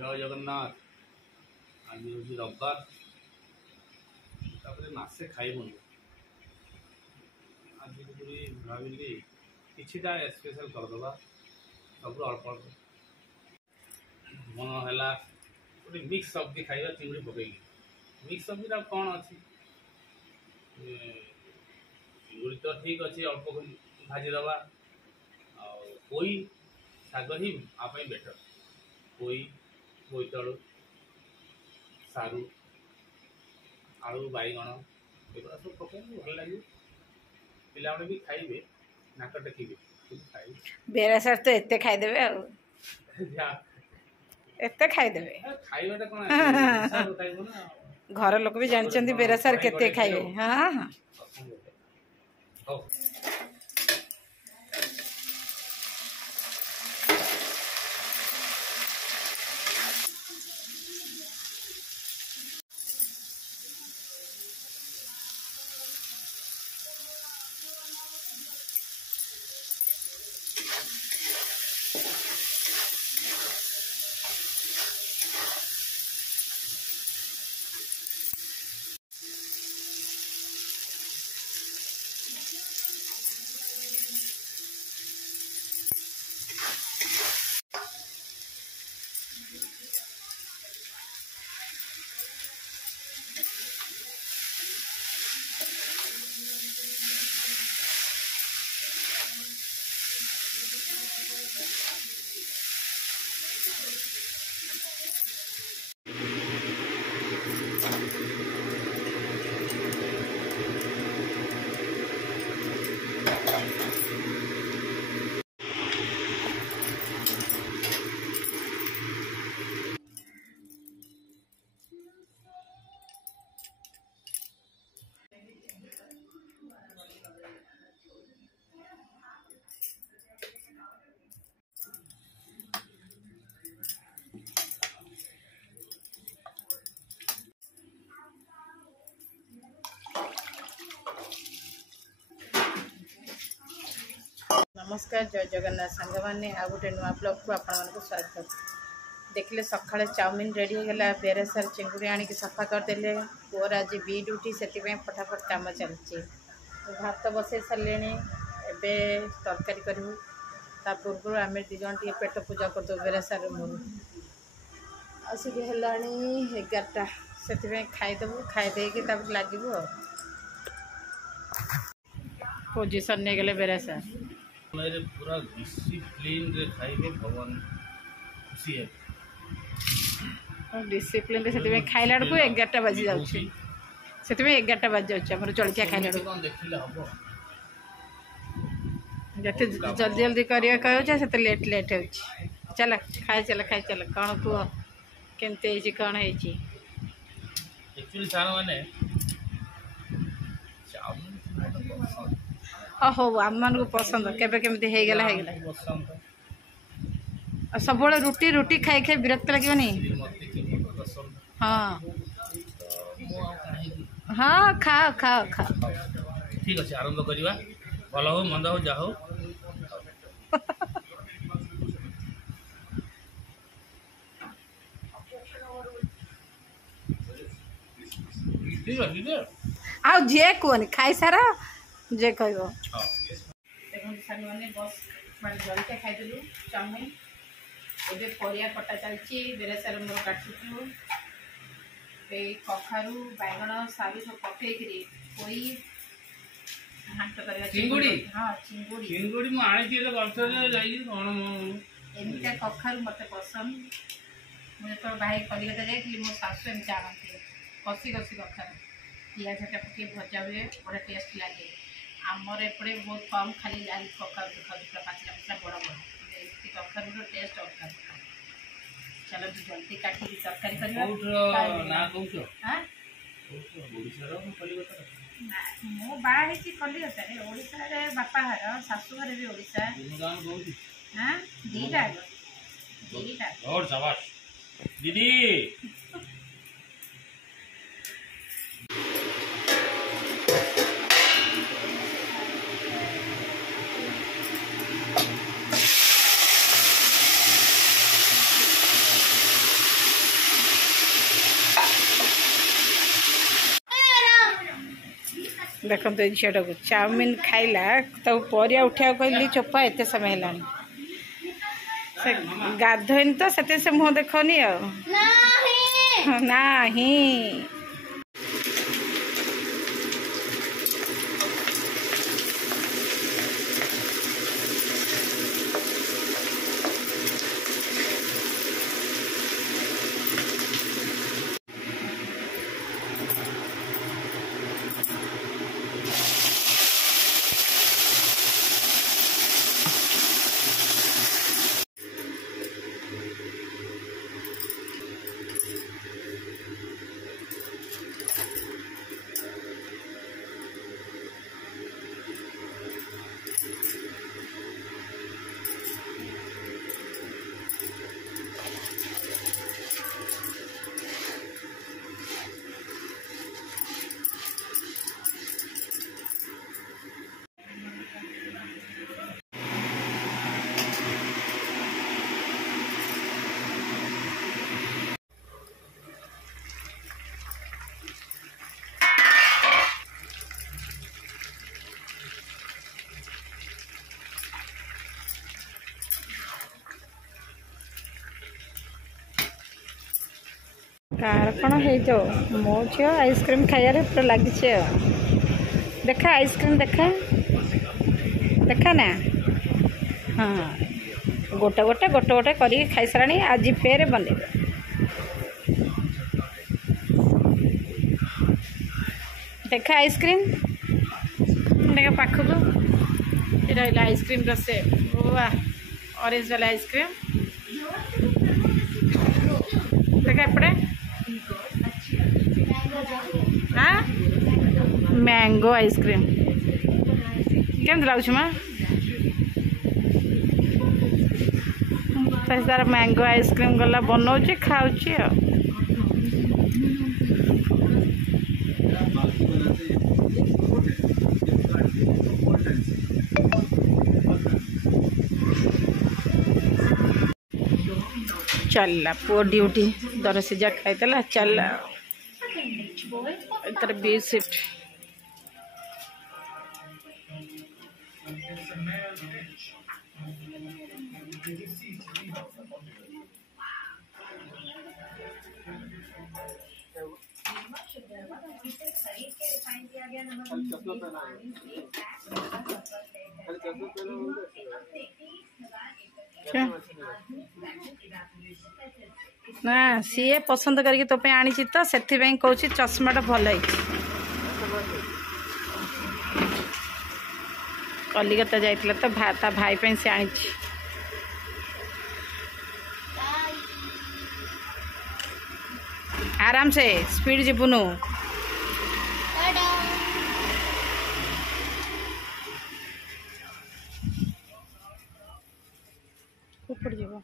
जय जगन्नाथ। आज हूँ रविवार मसे खाइबुनि आज भाविली किटा स्पेशल करदे सब अल्प अल्प मन है गोटे मिक्स सब्जी खाइबा चिंगुड़ी पकई मिक्स सब्जी कौन अच्छी चिंगुड़ी तो ठीक अच्छे अल्प भाजीदबा पोई शाग ही आप बेटर पोई बोईतालु सारू आलू बैगण एगुड़ा सब पकड़ भल लगे पिला भी खाइबे नाक टेकिबे बेरा सर तो एते खाइदेबे एते खाइदेबे खाइबाटा कोन खाइबो ना घर लोक भी जानछन्ती बेरा सर केते खाइबे। हां हां नमस्कार जय जगन्नाथ सांग मैंने आ गोटे नुआ ब्लॉग को आपण स्वागत। देखिले सकाଳେ चाउमिन रेडी हो गला बेरे सर चिंगुड़ी आनिक सफा करदे पुअर आज बी ड्यूटी से फटाफट काम चलती भात बसई सारे एबे तरकारी करूँ ता पूर्व आम दीज टे पेट पूजा करदे बेरे सर मोर आसिक है 11टा से खाईदेबू खाईदे लगे पोजिशन नहीं गले बेरे सर मेरे पूरा डिसिप्लिन रे खाइबे भगवान खुशी है डिसिप्लिन से खाइला को 11टा बाजी जाउछि से 11टा बाजी जाउछि हमर जलखिया खाइला कोन देखिले हबो जते जल्दी जल्दी करिया कहौ छ से लेट लेट होछि। चल खाइ चल कोन को केनते छि कोन है छि एक्चुअली सारा माने चाउमिन हो आम मान को पसंद केबे केमती हो गला सब रुटी रुटी खाई खाई विरक्त लगे। हाँ हाँ खाओ खाओ खाओ ठीक अच्छे आरंभ करवा भल हो मंद हो जा हो ठीक है आ जे कोनी खाई सारा जे कहबो देखो सानी माने बस माने जलते खाइदलु चाउमिन एबे परिया कटा चलची बेरे सार मोर काटछु ए कखारु बैगण सारू सब पके करी कोई हांट करया चिंगुड़ी। हां चिंगुड़ी म आइ के वर्ष रे जाई कोन एमती कखारू मत पसंद। मुझे तो भाई कलिकता जाइए मो शाशु एमती आनती कषी कषी कखारू पियाज पकड़ भजा हुए बड़ा टेस्ट लगे। आमर एपटे बहुत कम खाली लाल कखारू खाऊँ पाचला पाचला बड़ बड़ एमती कखारू टेस्ट अलग। चलो जल्दी काटिकी तरकारी मो बाहर कलिकता ओडिशा बापा घर शाशुघर भी ओडिशा हाँ दीटा दीदी देखो तो झीटा को चाउमिन खाइला तो परिया उठा कहली चोपा एत समय है गाधोन तो से मुँह देखनी नहीं कार कौन है मो झी आइसक्रीम खाइबार पूरा लगे देखा आइसक्रीम देखा देखा ना हाँ गोटे गोटे गोटे गोटे कर खाई सारा आज फेर बन देखा आइसक्रीम देखा पाखक ये रहा आइसक्रीम से वाह ऑरेंज वाला आइसक्रीम देखा एपटे हाँ मैंगो आइसक्रीम केमती लगुच माँ तार मैंगो आइसक्रीम गला बनाऊँ खाऊँ चलला पुओ ड्यूटी दर सीजा खाईला चलला इतर बी शिफ्ट ना सी पसंद करके तो पे आनी तो से कहूँ चश्माटा भल कलिकता जाइला तो ता भाई पे से आनी आराम से स्पीड जीवनु ऊपर जीव